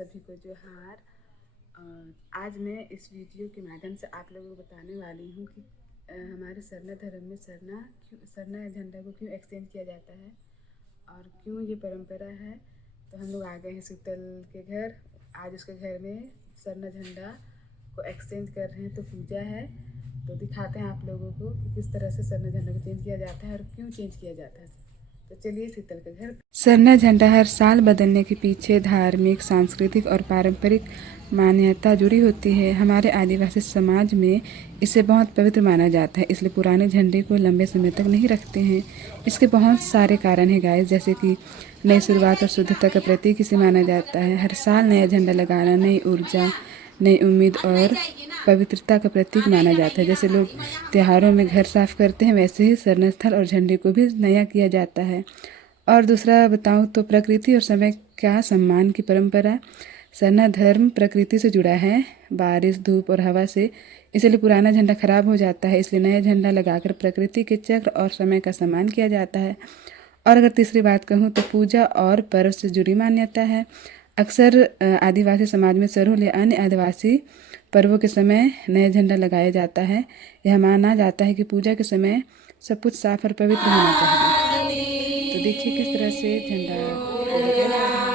सभी को जोहार। आज मैं इस वीडियो के माध्यम से आप लोगों को बताने वाली हूँ कि हमारे सरना धर्म में सरना झंडा को क्यों एक्सचेंज किया जाता है और क्यों ये परंपरा है। तो हम लोग आ गए हैं शीतल के घर। आज उसके घर में सरना झंडा को एक्सचेंज कर रहे हैं, तो पूजा है। तो दिखाते हैं आप लोगों को कि किस तरह से सरना झंडा को चेंज किया जाता है और क्यों चेंज किया जाता है। तो चलिए शीतल के घर। सरना झंडा हर साल बदलने के पीछे धार्मिक, सांस्कृतिक और पारंपरिक मान्यता जुड़ी होती है। हमारे आदिवासी समाज में इसे बहुत पवित्र माना जाता है, इसलिए पुराने झंडे को लंबे समय तक नहीं रखते हैं। इसके बहुत सारे कारण हैं गाइस, जैसे कि नई शुरुआत और शुद्धता का प्रतीक इसे माना जाता है। हर साल नया झंडा लगाना नई ऊर्जा, नई उम्मीद और पवित्रता का प्रतीक माना जाता है। जैसे लोग त्योहारों में घर साफ करते हैं, वैसे ही सरना स्थल और झंडे को भी नया किया जाता है। और दूसरा बताऊं तो प्रकृति और समय का सम्मान की परंपरा। सरना धर्म प्रकृति से जुड़ा है, बारिश, धूप और हवा से, इसलिए पुराना झंडा खराब हो जाता है। इसलिए नया झंडा लगाकर प्रकृति के चक्र और समय का सम्मान किया जाता है। और अगर तीसरी बात कहूँ तो पूजा और पर्व से जुड़ी मान्यता है। अक्सर आदिवासी समाज में सरोल या अन्य आदिवासी पर्वों के समय नया झंडा लगाया जाता है। यह माना जाता है कि पूजा के समय सब कुछ साफ और पवित्र होना चाहिए। तो देखिए किस तरह से झंडा लगाया जा रहा है।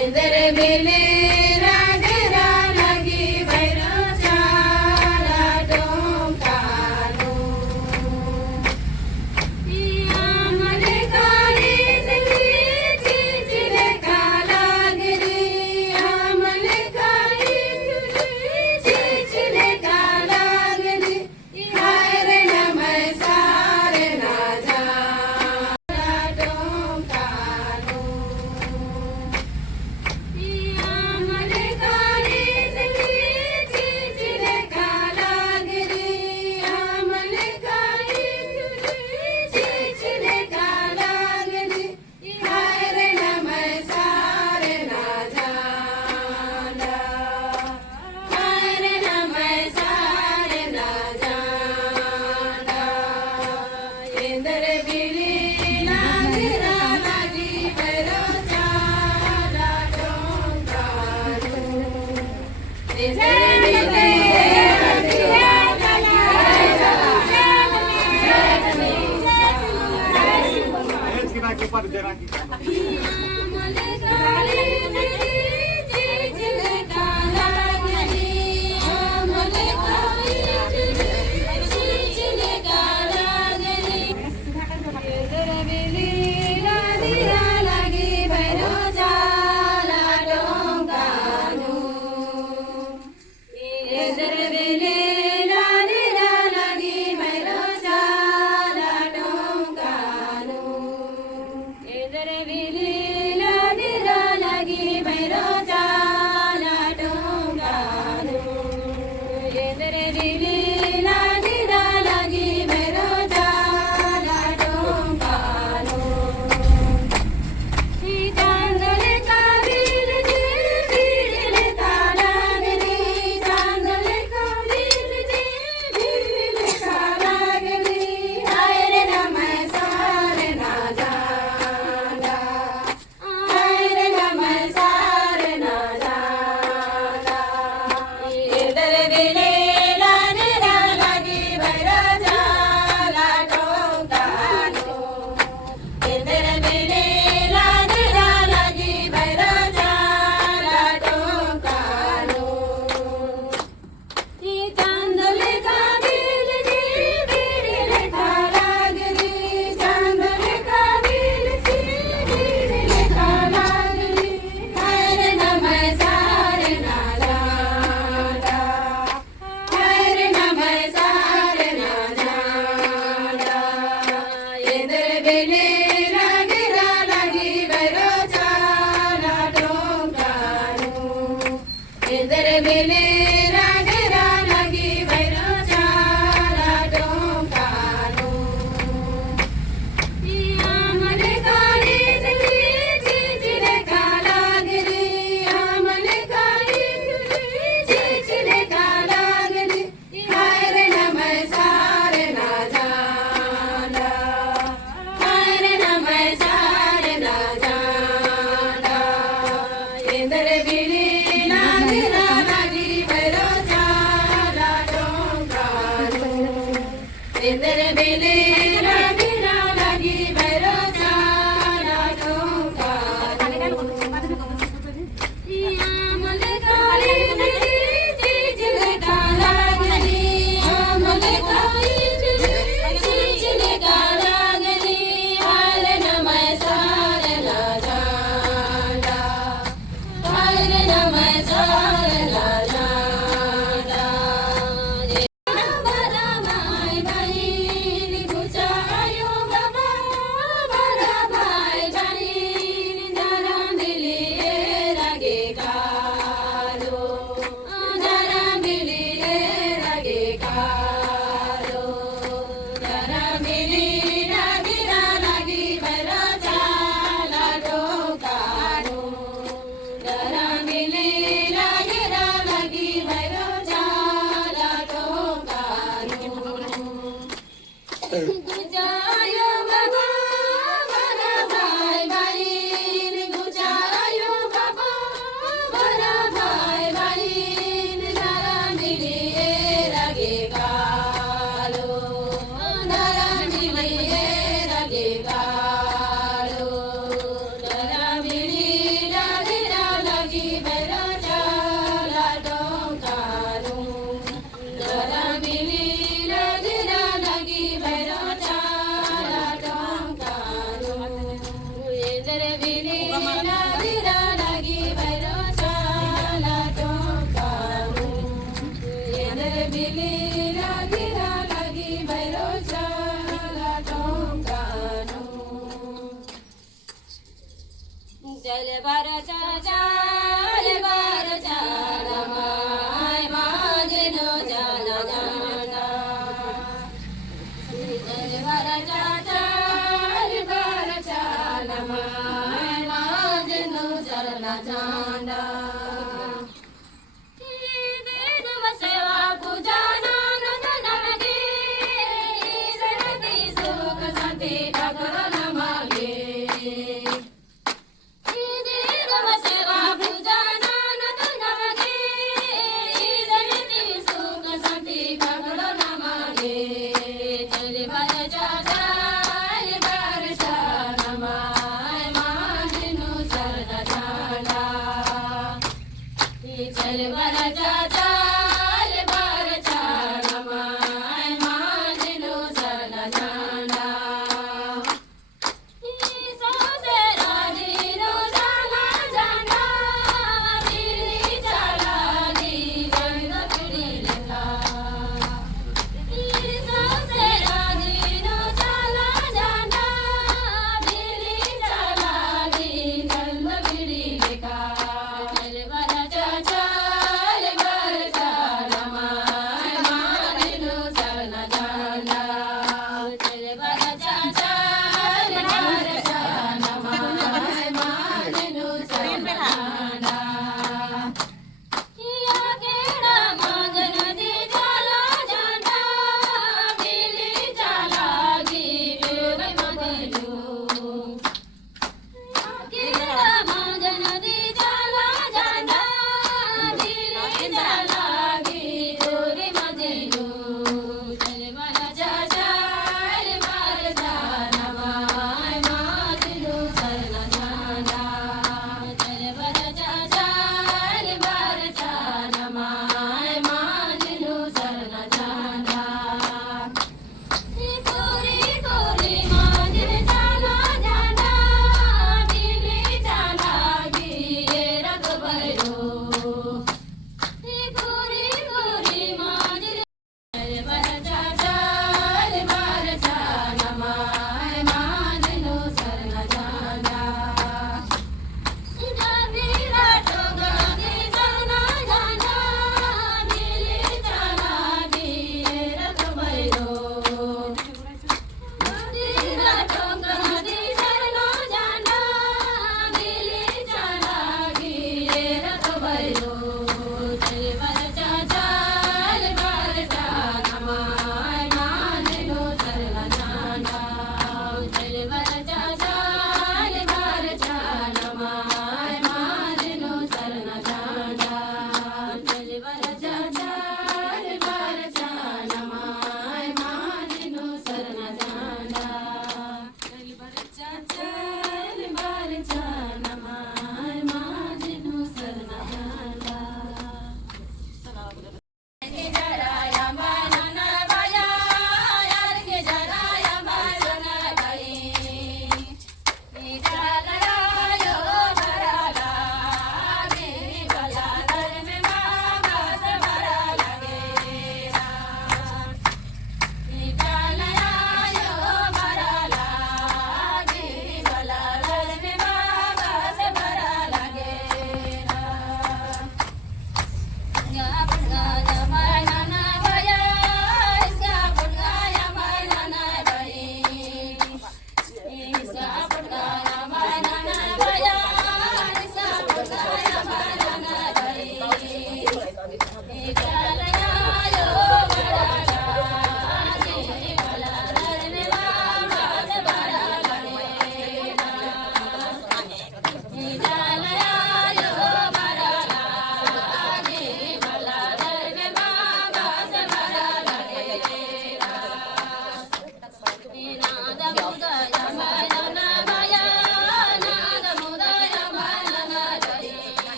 इंद्र मिले राजरा लगी भैरो चाला डोंकानो आमल काली चिचले काला गिरी आमल काली चिचले काला गिरी हाय रे नमः सारे ना जाला डोंकानो आमल काली चिचले काला गिरी आमल काली चिचले काला गिरी हाय रे नमः सारे ना जाला हाय रे नमः सारे ना जाला इंद्र बिली नागिरा लागी भैरो चाला डोंकानो इंद्र बिली आमल काली चिचले काला गिरी आमल काली चिचले काला गिरी इंद्र बिली नागिरा लागी भैरो चाला डोंकानो इंद्र बिली नागिरा लागी भैरो चाला डोंकानो इंद्र बिली नागिरा लागी भैरो चाला डोंकानो इंद्र बिली नागिरा लागी भैरो चाला डोंकानो चांदल काबिल भीड़ काला गिरी चांदल काबिल भीड़ काला गिरी हाय रे नमः सारे ना जाला हाय रे नमः सारे ना जाला इंद्र बिले नागिरा लागी भैरो चाला डोंकानो इंद्र बिले नागिरा लागी भैरो चाला डोंकानो चांदल काबिल भीड़ काला गिरी चांदल काबिल भीड़ काला गिरी हाय रे नमः सारे ना जाला हाय रे नमः सारे ना जाला इंद्र बिले नागिरा लागी भैरो चाला डोंकानो इंद्र बिले नागिरा लागी भैरो चाला डोंकानो आमल काली चिचले काला गिरी आमल काली चिचले काला गिरी हाय रे नमः सारे ना जाला हाय रे नमः सारे ना जाला इंद्र बिली नागिरा लागी भैरो चाला डोंकानो इंद्र बिली नागिरा लागी भैरो चाला डोंकानो आमल काली चिचले काला गिरी आमल काली चिचले काला गिरी हाय रे नमः सारे ना जाला हाय रे नमः सारे वरचा चाल वरचा माय माझनो जाला जांडा चल वरचा चाल वरचा माय माझनो जाला जांडा सेवा पूजा नानद नमगे सरती सुख शांति भगवान मागे सेवा पूजा नानद नमगे सरती सुख शांति भगवान मागे चल वरचा चाल वरचा नमाय माझनो सरला जांडा चल वरचा चाल वरचा नमाय माझनो सरला जांडा सासराजीनो जाला जांडा बिली चालागी रंग पिढी लेखा सासराजीनो जाला जांडा बिली चालागी रंग पिढी लेखा चल वरचा चाल वरचा नमाय माझनो सरला जांडा चल वरचा चाल वरचा नमाय माझनो सरला जांडा या केडा मागन दे जाला जांडा बिली चालागी वेगै मदलू केडा मागन दे जाला जांडा बिली चालागी वेगै मदलू चल वरचा चाल वरचा नमाय माझनो सरला जांडा चल वरचा चाल वरचा नमाय माझनो सरला जांडा कोरी कोरी माझे चाला जांडा बिली चालागी रग भरो कोरी कोरी माझे चल वरचा चाल वरचा नमाय माझनो सरला जांडा जातीला टोगदी सरला जांडा बिली चालागी रग भरो जातीला टोगदी सरला जांडा बिली चालागी रग भरो चल वरचा चाल वरचा नमाय माझनो सरला जांडा चल वरचा चाल वरचा नमाय माझनो सरला जांडा चल वरचा चाल वरचा नमाय माझनो सरला जांडा चल वरचा चाल वरचा नमाय माझनो सरला जांडा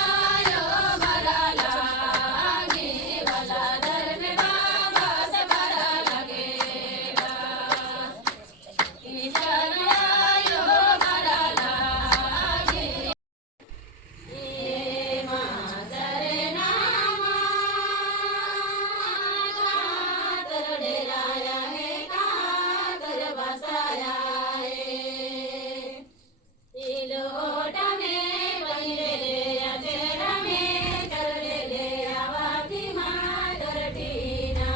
आयो बड़ा लागे वाला धर्म बाबा से बड़ा लगेगा ईश्वर आयो बड़ा लागे ये माँ सरनामा कहाँ तर डेराया है कहाँ तर बसाया है लोट में बहिरे ले अचेरा में कर ले आवाती मातर टीना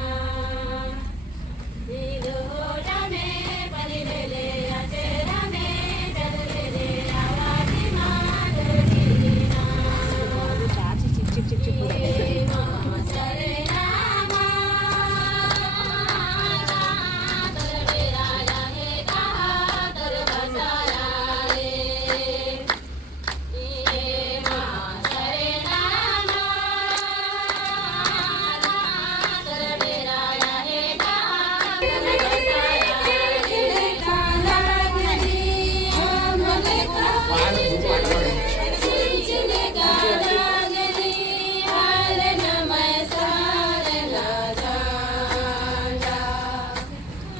लोट में बहिरे ले अचेरा में कर ले आवाती मातर टीना ये माँ सरनामा कहाँ तर डेराया है कहाँ तर बसाया है ये माँ सरनामा कहाँ तर डेराया है कहाँ तर बसाया है काला गली हमने खींचने काला गली हाल नमः सारना जाना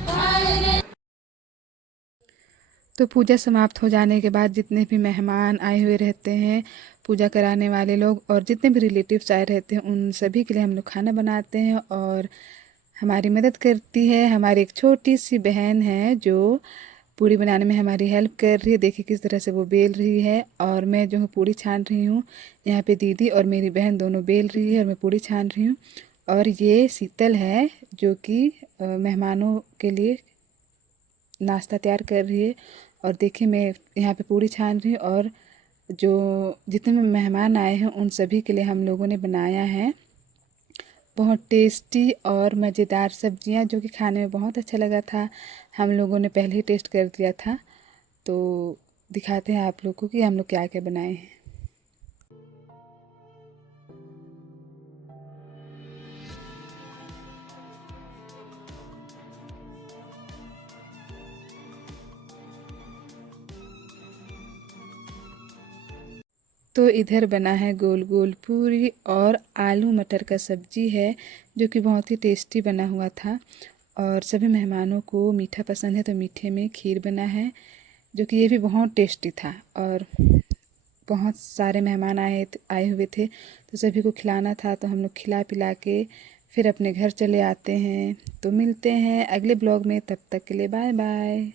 हाल तो पूजा समाप्त हो जाने के बाद जितने भी मेहमान आए हुए रहते हैं, पूजा कराने वाले लोग और जितने भी रिलेटिव्स आए रहते हैं, उन सभी के लिए हम लोग खाना बनाते हैं। और हमारी मदद करती है हमारी एक छोटी सी बहन है जो पूड़ी बनाने में हमारी हेल्प कर रही है। देखिए किस तरह से वो बेल रही है और मैं जो हूँ पूड़ी छान रही हूँ। यहाँ पे दीदी और मेरी बहन दोनों बेल रही है और मैं पूड़ी छान रही हूँ। और ये शीतल है जो कि मेहमानों के लिए नाश्ता तैयार कर रही है। और देखिए मैं यहाँ पे पूड़ी छान रही हूँ और जो जितने भी मेहमान आए हैं उन सभी के लिए हम लोगों ने बनाया है बहुत टेस्टी और मज़ेदार सब्जियाँ, जो कि खाने में बहुत अच्छा लगा था। हम लोगों ने पहले ही टेस्ट कर दिया था, तो दिखाते हैं आप लोग को कि हम लोग क्या क्या बनाए हैं। तो इधर बना है गोल गोल पूरी और आलू मटर का सब्जी है जो कि बहुत ही टेस्टी बना हुआ था। और सभी मेहमानों को मीठा पसंद है तो मीठे में खीर बना है जो कि ये भी बहुत टेस्टी था। और बहुत सारे मेहमान आए हुए थे तो सभी को खिलाना था, तो हम लोग खिला पिला के फिर अपने घर चले आते हैं। तो मिलते हैं अगले ब्लॉग में, तब तक के लिए बाय बाय।